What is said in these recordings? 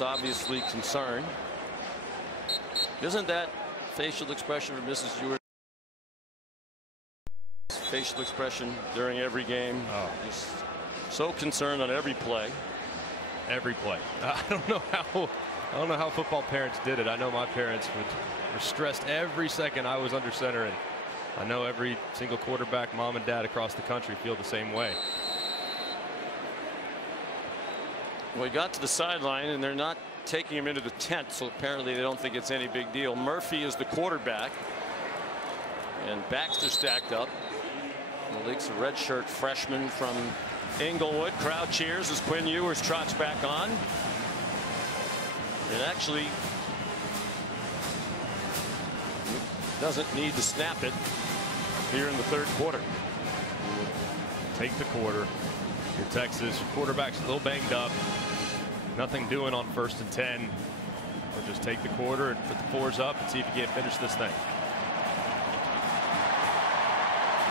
Obviously concerned. Isn't that facial expression of Mrs. Ewers? Facial expression during every game. Oh. Just so concerned on every play. Every play. I don't know how football parents did it. I know my parents were stressed every second I was under center, and I know every single quarterback, mom and dad across the country feel the same way. We got to the sideline and they're not taking him into the tent, so apparently they don't think it's any big deal. Murphy is the quarterback and Baxter stacked up. Malik's a redshirt freshman from Inglewood. Crowd cheers as Quinn Ewers trots back on. It actually doesn't need to snap it here in the third quarter. Take the quarter. Your Texas quarterback's a little banged up. Nothing doing on 1st and 10. Or just take the quarter and put the fours up and see if you can't finish this thing.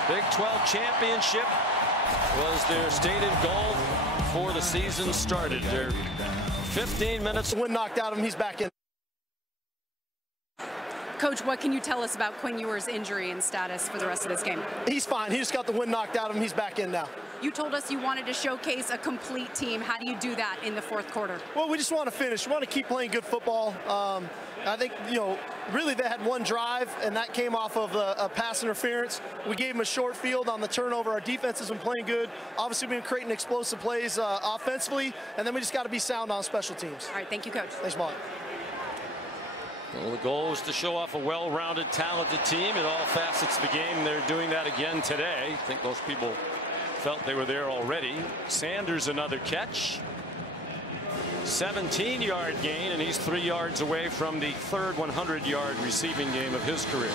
Big 12 championship was their stated goal before the season started. They're 15 minutes. Wind knocked out of him. He's back in. Coach, what can you tell us about Quinn Ewers' injury and status for the rest of this game? He's fine. He just got the wind knocked out of him. He's back in now. You told us you wanted to showcase a complete team. How do you do that in the fourth quarter? Well, we just want to finish. We want to keep playing good football. I think, really they had one drive, and that came off of a pass interference. We gave them a short field on the turnover. Our defense has been playing good. Obviously, we've been creating explosive plays offensively, and then we just got to be sound on special teams. All right, thank you, Coach. Thanks, Mark. Well, the goal is to show off a well-rounded, talented team in all facets of the game. They're doing that again today. I think most people felt they were there already. Sanders another catch. 17-yard gain, and he's 3 yards away from the third 100-yard receiving game of his career.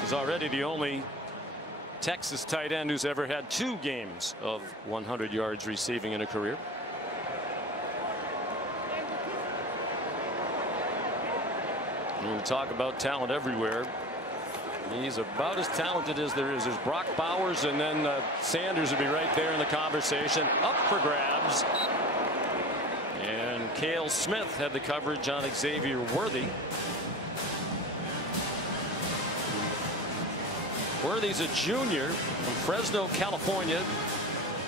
He's already the only Texas tight end who's ever had 2 games of 100 yards receiving in a career. We talk about talent everywhere. He's about as talented as there is. There's Brock Bowers, and then Sanders would be right there in the conversation. Up for grabs. And Cale Smith had the coverage on Xavier Worthy. Worthy's a junior from Fresno, California.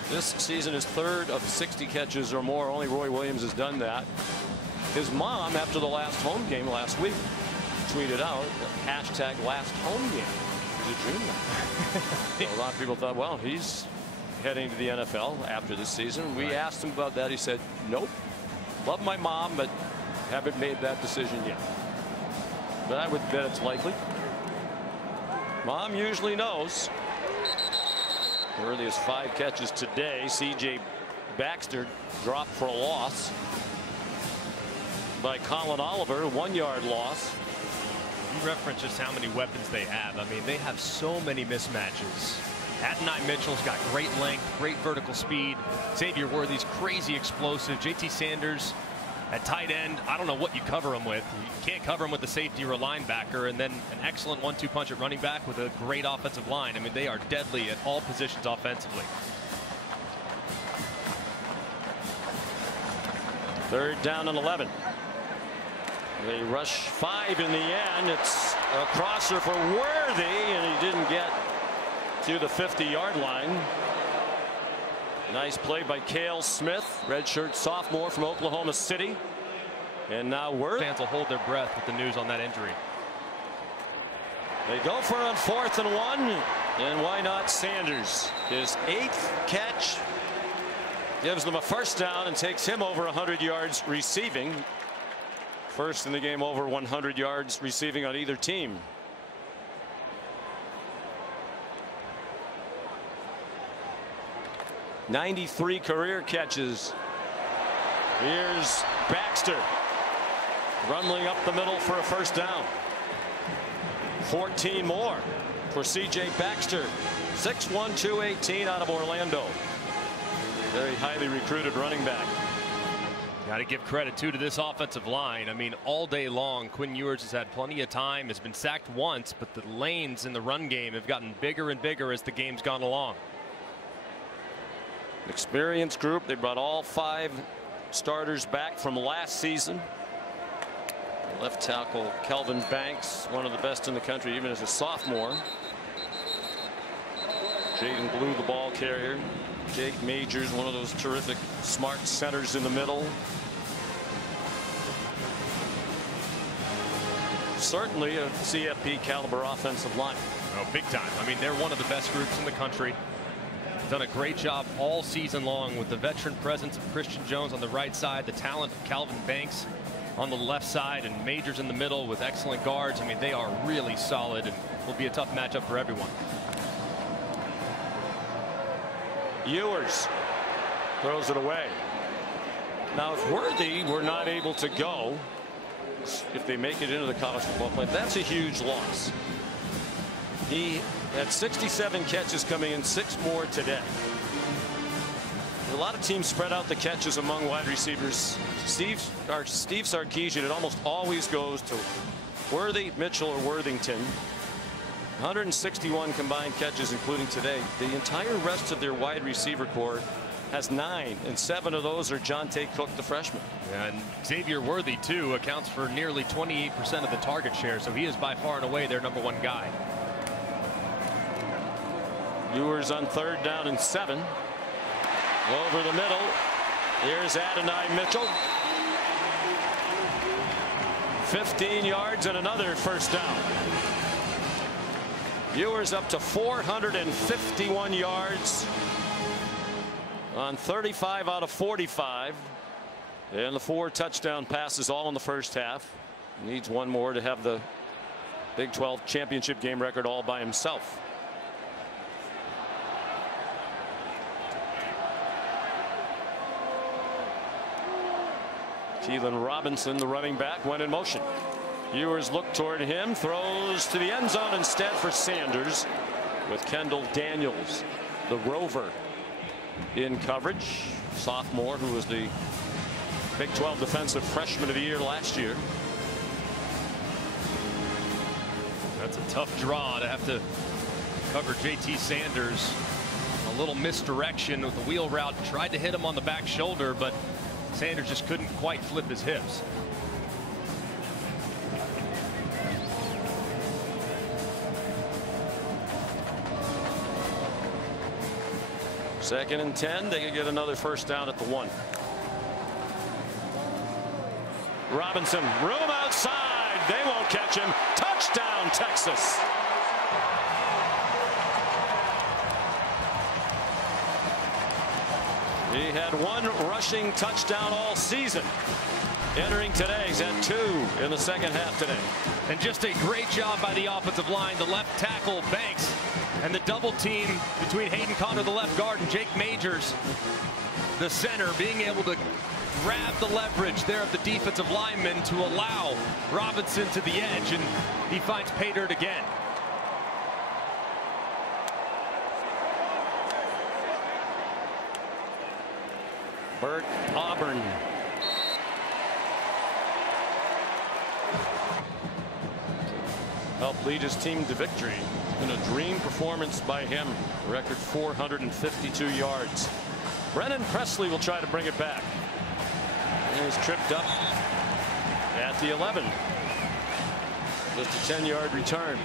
This season is 3rd of 60 catches or more. Only Roy Williams has done that. His mom, after the last home game last week, tweeted out hashtag last home game. He's a junior. So a lot of people thought, well, he's heading to the NFL after this season. We asked him about that. He said, nope. Love my mom, but haven't made that decision yet. But I would bet it's likely. Mom usually knows. Worthy has 5 catches today. C.J. Baxter dropped for a loss by Colin Oliver, 1-yard loss. You reference just how many weapons they have. I mean, they have so many mismatches. Adonai Mitchell's got great length, great vertical speed. Xavier Worthy's crazy explosive. J.T. Sanders at tight end. I don't know what you cover him with. You can't cover him with the safety or a linebacker, and then an excellent 1-2 punch at running back with a great offensive line. I mean, they are deadly at all positions offensively. 3rd down and 11. They rush 5 in the end. It's a crosser for Worthy, and he didn't get to the 50-yard line. Nice play by Cale Smith, redshirt sophomore from Oklahoma City. And now Worthy. Fans will hold their breath with the news on that injury. They go for it on 4th and 1. And why not Sanders? His 8th catch gives them a first down and takes him over 100 yards receiving. First in the game over 100 yards receiving on either team. '93 career catches. Here's Baxter rumbling up the middle for a first down. 14 more for C.J. Baxter. 6'1", 218 out of Orlando. Very highly recruited running back. Got to give credit too to this offensive line. I mean, all day long, Quinn Ewers has had plenty of time, has been sacked once, but the lanes in the run game have gotten bigger and bigger as the game's gone along. Experienced group. They brought all 5 starters back from last season. Left tackle Kelvin Banks, one of the best in the country even as a sophomore. Jaden Blue, the ball carrier. Jake Majors, one of those terrific smart centers in the middle. Certainly a CFP caliber offensive line. Oh, big time. I mean, they're one of the best groups in the country. Done a great job all season long with the veteran presence of Christian Jones on the right side, the talent of Calvin Banks on the left side, and Majors in the middle with excellent guards. I mean, they are really solid and will be a tough matchup for everyone. Ewers throws it away. Now, if Worthy were not able to go, if they make it into the college football play, that's a huge loss. He had 67 catches coming in, 6 more today. A lot of teams spread out the catches among wide receivers. Steve Sarkisian, it almost always goes to Worthy, Mitchell, or Worthington. 161 combined catches, including today. The entire rest of their wide receiver corps has 9, and 7 of those are Jonte Cook, the freshman. And Xavier Worthy, too, accounts for nearly 28% of the target share, so he is by far and away their #1 guy. Ewers on 3rd down and 7. Over the middle. Here's Adonai Mitchell. 15 yards and another first down. Ewers up to 451 yards on 35 out of 45. And the 4 touchdown passes all in the first half. Needs one more to have the Big 12 championship game record all by himself. Keelan Robinson, the running back, went in motion. Ewers looked toward him, throws to the end zone instead for Sanders, with Kendall Daniels, the rover, in coverage. Sophomore, who was the Big 12 Defensive Freshman of the Year last year. That's a tough draw to have to cover JT Sanders. A little misdirection with the wheel route. Tried to hit him on the back shoulder, but Sanders just couldn't quite flip his hips. Second and 10. They could get another first down at the 1. Robinson, room outside. They won't catch him. Touchdown, Texas. He had 1 rushing touchdown all season. Entering today, he's had 2 in the second half today. And just a great job by the offensive line. The left tackle, Banks, and the double team between Hayden Conner, the left guard, and Jake Majors, the center, being able to grab the leverage there of the defensive lineman to allow Robinson to the edge, and he finds pay dirt again. Burt Auburn. Helped lead his team to victory in a dream performance by him. A record 452 yards. Brennan Presley will try to bring it back. And he's tripped up at the 11. Just a 10-yard return.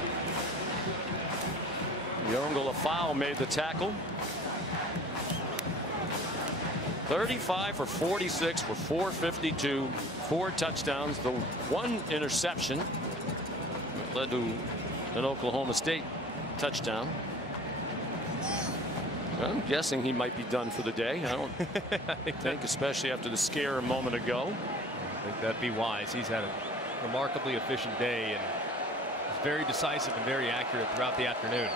Yongel Afau made the tackle. 35 for 46 for 452, 4 touchdowns, the 1 interception led to an Oklahoma State touchdown. I'm guessing he might be done for the day. I don't think, especially after the scare a moment ago. I think that'd be wise. He's had a remarkably efficient day and was very decisive and very accurate throughout the afternoon.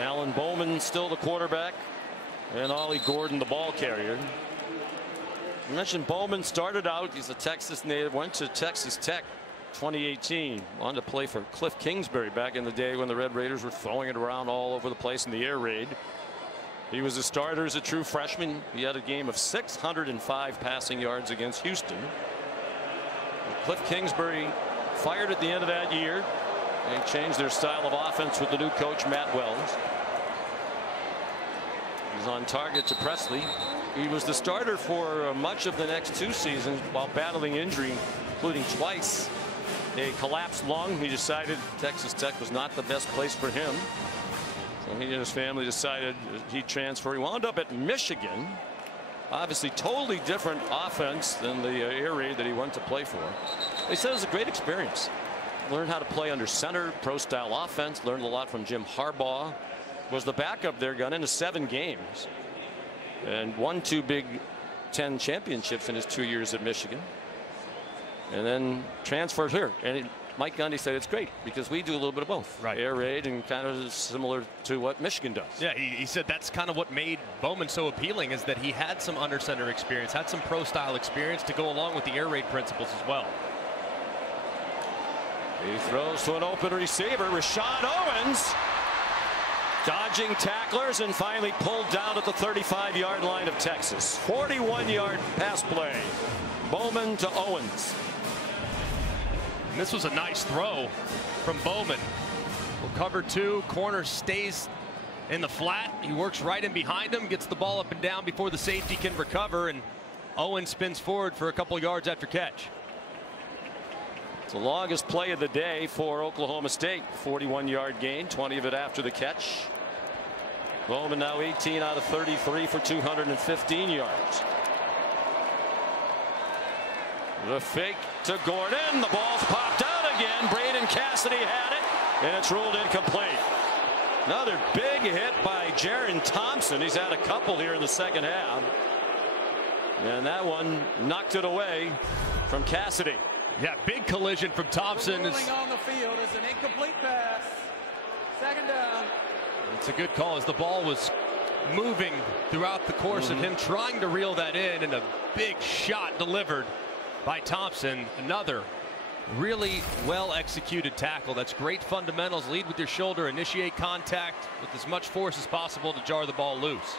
Alan Bowman still the quarterback, and Ollie Gordon the ball carrier. I mentioned Bowman started out, he's a Texas native, went to Texas Tech 2018, wanted to play for Cliff Kingsbury back in the day when the Red Raiders were throwing it around all over the place in the air raid. He was a starter as a true freshman. He had a game of 605 passing yards against Houston. Cliff Kingsbury fired at the end of that year. They changed their style of offense with the new coach, Matt Wells. He's on target to Presley. He was the starter for much of the next 2 seasons while battling injury, including twice a collapsed lung. He decided Texas Tech was not the best place for him. So he and his family decided he'd transfer. He wound up at Michigan. Obviously totally different offense than the air raid that he went to play for. He said it was a great experience. Learned how to play under center, pro style offense. Learned a lot from Jim Harbaugh. Was the backup there, got into 7 games and won 2 Big Ten championships in his 2 years at Michigan, and then transferred here. And Mike Gundy said it's great because we do a little bit of both, right? Air raid and kind of similar to what Michigan does. Yeah, he said that's kind of what made Bowman so appealing, is that he had some under center experience, had some pro style experience to go along with the air raid principles as well. He throws to an open receiver, Rashad Owens, dodging tacklers and finally pulled down at the 35-yard line of Texas. 41-yard pass play. Bowman to Owens. And this was a nice throw from Bowman. Will cover 2, corner stays in the flat. He works right in behind him, gets the ball up and down before the safety can recover, and Owens spins forward for a couple of yards after catch. It's the longest play of the day for Oklahoma State. 41-yard gain, 20 of it after the catch. Bowman now 18 out of 33 for 215 yards. The fake to Gordon. The ball's popped out again. Braden Cassidy had it, and it's ruled incomplete. Another big hit by Jaron Thompson. He's had a couple here in the second half. And that one knocked it away from Cassidy. Yeah, big collision from Thompson. Ruling on the field is an incomplete pass. Second down. It's a good call as the ball was moving throughout the course of him trying to reel that in, and a big shot delivered by Thompson. Another really well executed tackle. That's great fundamentals. Lead with your shoulder, initiate contact with as much force as possible to jar the ball loose.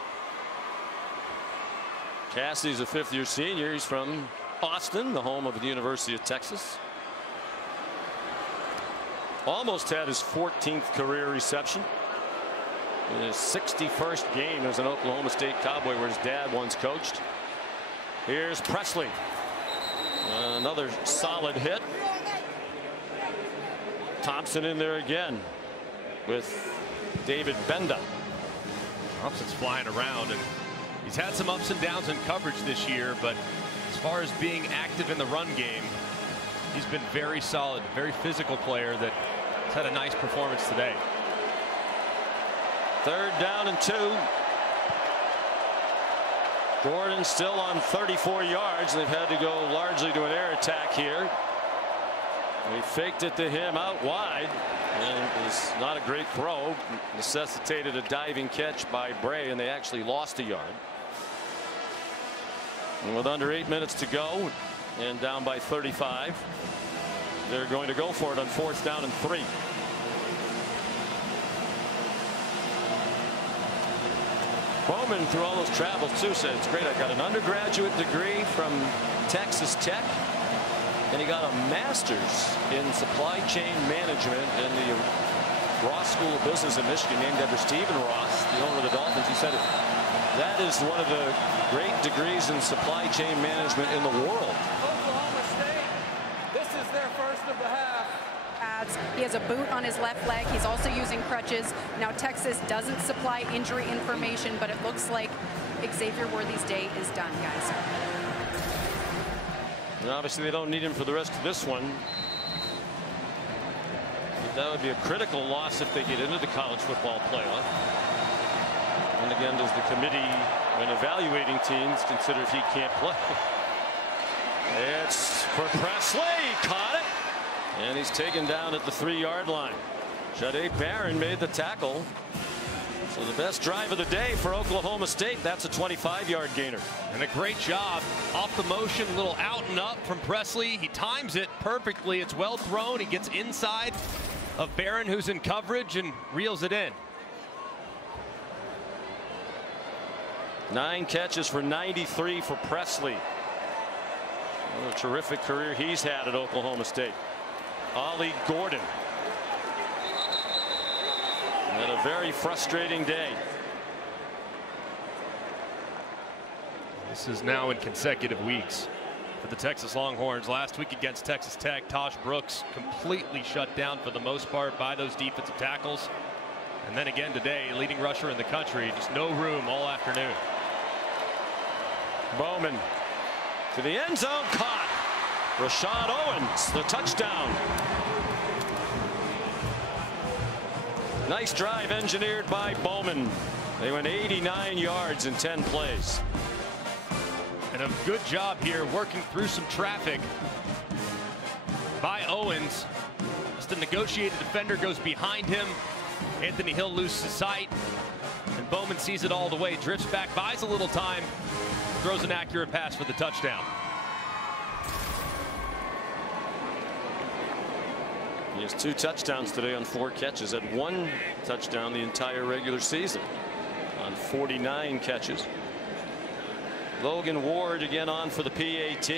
Cassidy's a 5th-year senior. He's from Austin, the home of the University of Texas. Almost had his 14th career reception in his 61st game as an Oklahoma State Cowboy, where his dad once coached. Here's Presley. Another solid hit. Thompson in there again with David Benda. Thompson's flying around, and he's had some ups and downs in coverage this year, but as far as being active in the run game, he's been very solid, very physical player that has had a nice performance today. 3rd down and 2. Gordon still on 34 yards. They've had to go largely to an air attack here. He faked it to him out wide, and it was not a great throw. Necessitated a diving catch by Bray, and they actually lost a yard. And with under 8 minutes to go and down by 35, they're going to go for it on 4th down and 3. Bowman, through all those travels too, said it's great. I got an undergraduate degree from Texas Tech, and he got a master's in supply chain management in the Ross School of Business in Michigan, named after Stephen Ross, the owner of the Dolphins. He said that is one of the great degrees in supply chain management in the world. Oklahoma State, this is their first of the half. He has a boot on his left leg. He's also using crutches. Now Texas doesn't supply injury information, but it looks like Xavier Worthy's day is done, guys. And obviously they don't need him for the rest of this one. But that would be a critical loss if they get into the college football playoff. And again, does the committee, when evaluating teams, consider if he can't play? It's for Presley. Caught it. And he's taken down at the 3-yard line. Jahdae Barron made the tackle. So the best drive of the day for Oklahoma State. That's a 25-yard gainer. And a great job off the motion, a little out and up from Presley. He times it perfectly. It's well thrown. He gets inside of Barron, who's in coverage, and reels it in. 9 catches for 93 for Presley. What a terrific career he's had at Oklahoma State. Ollie Gordon. And a very frustrating day. This is now in consecutive weeks for the Texas Longhorns. Last week against Texas Tech, Tosh Brooks completely shut down for the most part by those defensive tackles. And then again today, leading rusher in the country, just no room all afternoon. Bowman to the end zone, caught. Rashad Owens, the touchdown. Nice drive engineered by Bowman. They went 89 yards in 10 plays. And a good job here working through some traffic by Owens. Just a negotiated defender goes behind him. Anthony Hill loses sight, and Bowman sees it all the way, drifts back, buys a little time, throws an accurate pass for the touchdown. He has 2 touchdowns today on 4 catches, had 1 touchdown the entire regular season on 49 catches. Logan Ward again on for the PAT.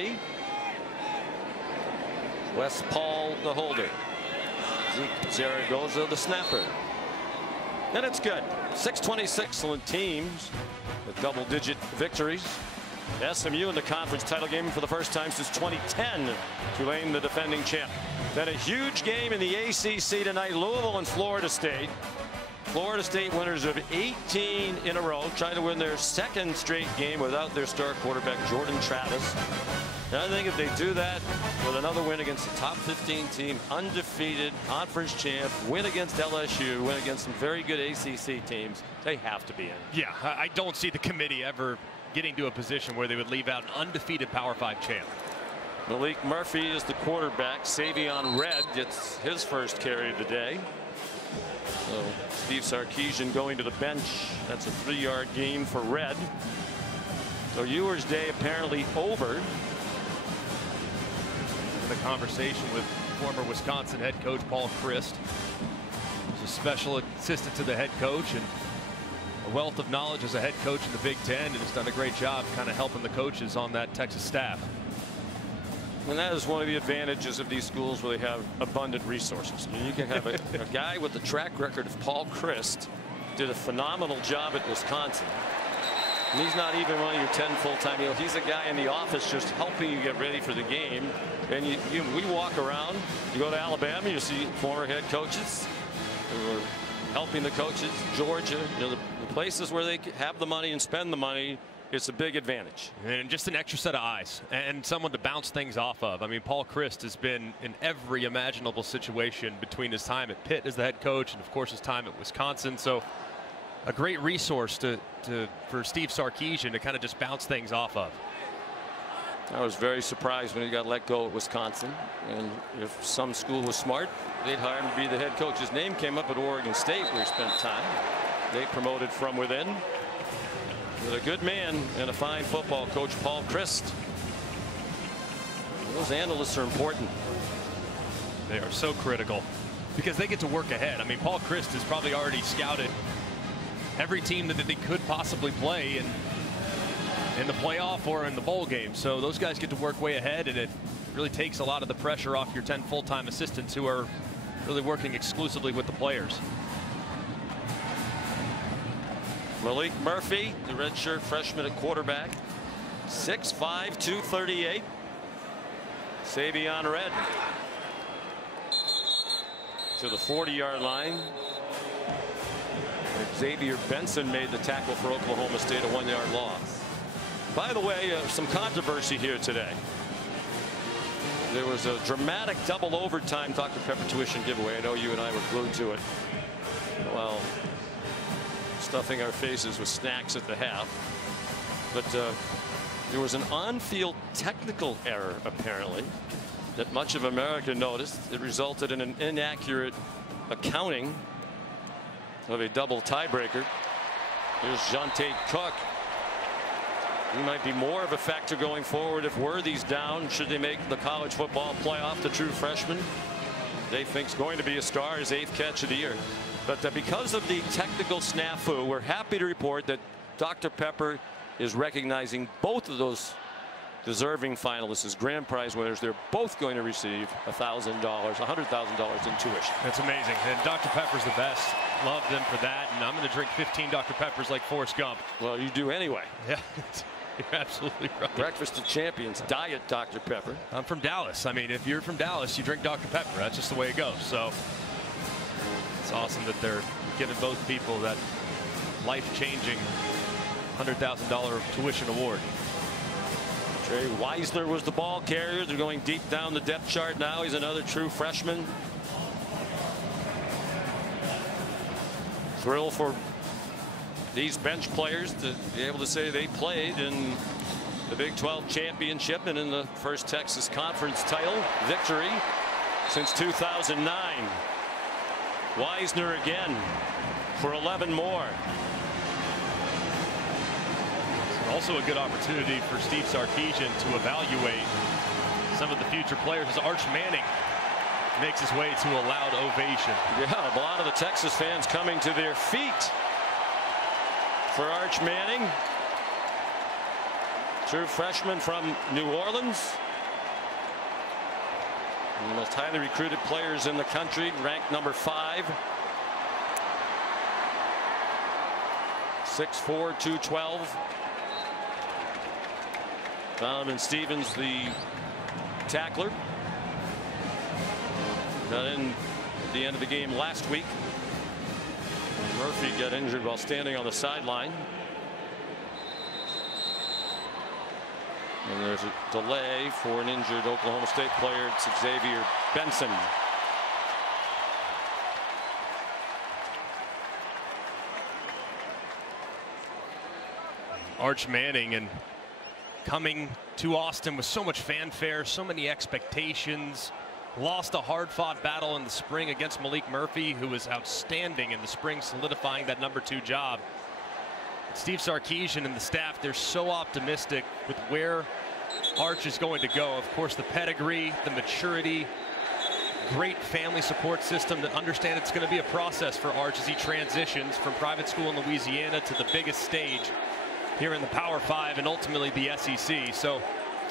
Wes Paul the holder. Zeke Zaragoza the snapper. And it's good. 626 teams with double-digit victories. SMU in the conference title game for the first time since 2010. Tulane the defending champ. Then a huge game in the ACC tonight. Louisville and Florida State. Florida State winners of 18 in a row, trying to win their 2nd straight game without their star quarterback Jordan Travis. And I think if they do that with another win against the top 15 team, undefeated conference champ, win against LSU, win against some very good ACC teams, they have to be in. Yeah, I don't see the committee ever getting to a position where they would leave out an undefeated Power 5 champ. Malik Murphy is the quarterback. Savion Red gets his first carry of the day. So Steve Sarkisian going to the bench. That's a 3-yard gain for Red. So Ewers' day apparently over. The conversation with former Wisconsin head coach Paul Chryst. He's a special assistant to the head coach and a wealth of knowledge as a head coach in the Big Ten, and has done a great job kind of helping the coaches on that Texas staff. And that is one of the advantages of these schools where they have abundant resources. I mean, you can have a guy with the track record of Paul Chryst, did a phenomenal job at Wisconsin. And he's not even one of your 10 full-time. You know, he's a guy in the office just helping you get ready for the game. And we walk around, you go to Alabama, you see former head coaches who are helping the coaches. Georgia, you know, the places where they have the money and spend the money. It's a big advantage. And just an extra set of eyes and someone to bounce things off of. I mean, Paul Chryst has been in every imaginable situation between his time at Pitt as the head coach and, of course, his time at Wisconsin. So a great resource for Steve Sarkisian to kind of just bounce things off of. I was very surprised when he got let go at Wisconsin. And if some school was smart, they'd hire him to be the head coach. His name came up at Oregon State where he spent time. They promoted from within. With a good man and a fine football coach, Paul Chryst. Those analysts are important. They are so critical because they get to work ahead. I mean, Paul Chryst has probably already scouted every team that they could possibly play in the playoff or in the bowl game. So those guys get to work way ahead, and it really takes a lot of the pressure off your 10 full-time assistants who are really working exclusively with the players. Malik Murphy, the redshirt freshman at quarterback, 6'5", 238. Savion Red to the 40-yard line. Xavier Benson made the tackle for Oklahoma State, a 1-yard loss. By the way, some controversy here today. There was a dramatic double overtime Dr. Pepper tuition giveaway. I know you and I were glued to it. Well, stuffing our faces with snacks at the half. But there was an on-field technical error, apparently, that much of America noticed. It resulted in an inaccurate accounting of a double tiebreaker. Here's Jonte Cook. He might be more of a factor going forward if Worthy's down. Should they make the college football playoff, the true freshman? Dave Fink's going to be a star, his 8th catch of the year. But because of the technical snafu, we're happy to report that Dr. Pepper is recognizing both of those deserving finalists as grand prize winners. They're both going to receive $1,000, $100,000 in tuition. That's amazing. And Dr. Pepper's the best. Love them for that. And I'm going to drink 15 Dr. Peppers like Forrest Gump. Well, you do anyway. Yeah. You're absolutely right. Breakfast of champions, diet Dr. Pepper. I'm from Dallas. I mean, if you're from Dallas, you drink Dr. Pepper. That's just the way it goes. So it's awesome that they're giving both people that life-changing $100,000 tuition award. Trey Weisner was the ball carrier. They're going deep down the depth chart now. He's another true freshman. Thrill for these bench players to be able to say they played in the Big 12 championship and in the first Texas Conference title victory since 2009. Weisner again for 11 more. Also a good opportunity for Steve Sarkisian to evaluate some of the future players as Arch Manning makes his way to a loud ovation. Yeah, a lot of the Texas fans coming to their feet for Arch Manning. True freshman from New Orleans. One of the most highly recruited players in the country, ranked number 5. 6'4", 212. Donovan Stevens, the tackler. Got in at the end of the game last week. Murphy got injured while standing on the sideline. And there's a delay for an injured Oklahoma State player. It's Xavier Benson. Arch Manning, and coming to Austin with so much fanfare, so many expectations. Lost a hard-fought battle in the spring against Malik Murphy, who was outstanding in the spring, solidifying that number 2 job. Steve Sarkisian and the staff, they're so optimistic with where Arch is going to go. Of course, the pedigree, the maturity, great family support system that understand it's going to be a process for Arch as he transitions from private school in Louisiana to the biggest stage here in the Power 5 and ultimately the SEC. So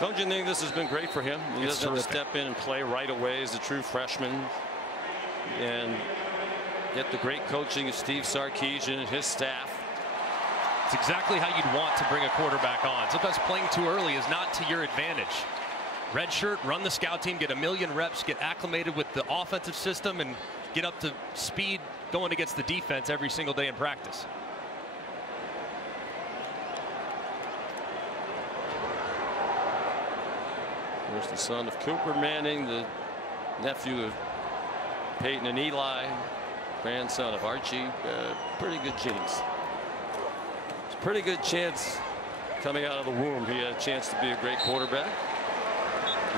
don't you think this has been great for him? He doesn't have to step in and play right away as a true freshman and get the great coaching of Steve Sarkisian and his staff. It's exactly how you'd want to bring a quarterback on. Sometimes playing too early is not to your advantage. Redshirt, run the scout team, get a million reps, get acclimated with the offensive system, and get up to speed going against the defense every single day in practice. There's the son of Cooper Manning, the nephew of Peyton and Eli, grandson of Archie. Pretty good genes. It's a pretty good chance coming out of the womb. He had a chance to be a great quarterback.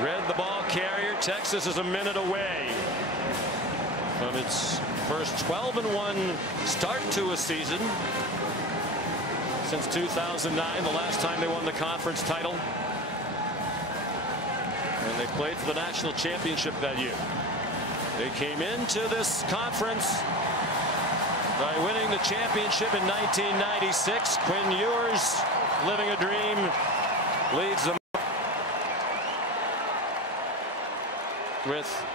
Red the ball carrier. Texas is a minute away from its first 12-1 start to a season since 2009, the last time they won the conference title. And they played for the national championship that year. They came into this conference by winning the championship in 1996. Quinn Ewers, living a dream, leads them with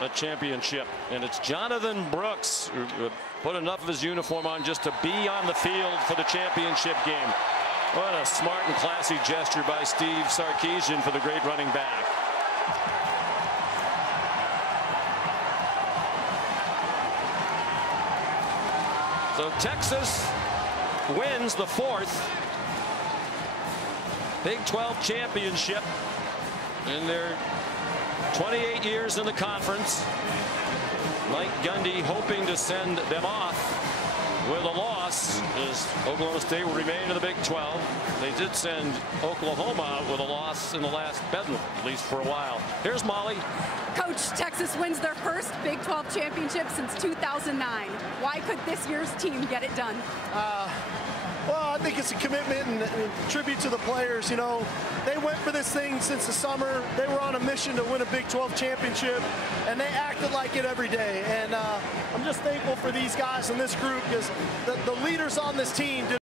a championship. And it's Jonathan Brooks who put enough of his uniform on just to be on the field for the championship game. What a smart and classy gesture by Steve Sarkisian for the great running back. So Texas wins the 4th Big 12 championship in their 28 years in the conference. Mike Gundy hoping to send them off with a loss, as Oklahoma State will remain in the Big 12. They did send Oklahoma out with a loss in the last bedlam, at least for a while. Here's Molly. Coach, Texas wins their first Big 12 championship since 2009. Why could this year's team get it done? Well, I think it's a commitment and tribute to the players. You know, they went for this thing since the summer. They were on a mission to win a Big 12 championship, and they acted like it every day. And I'm just thankful for these guys in this group, because the leaders on this team did